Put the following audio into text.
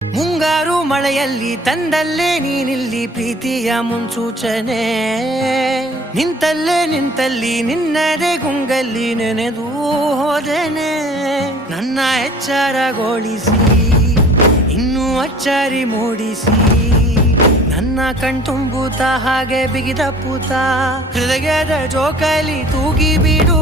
ಮುಂಗಾರು ಮಳೆಯಲ್ಲಿ ತಂದಲ್ಲೇ ನೀನಿಲ್ಲಿ ಪ್ರೀತಿಯ ಮುನ್ಸೂಚನೆ, ನಿಂತಲ್ಲಿ ನಿನ್ನದೇ ಗುಂಗಲ್ಲಿ ನೆನೆದು ಹೋದನೆ. ನನ್ನ ಎಚ್ಚರಗೊಳಿಸಿ ಇನ್ನೂ ಅಚ್ಚರಿ ಮೂಡಿಸಿ, ನನ್ನ ಕಣ್ತುಂಬುತ್ತ ಹಾಗೆ ಬಿಗಿದ ಪೂತ ಹೃದಯದ ಜೋಕಾಲಿ ತೂಗಿ ಬಿಡು.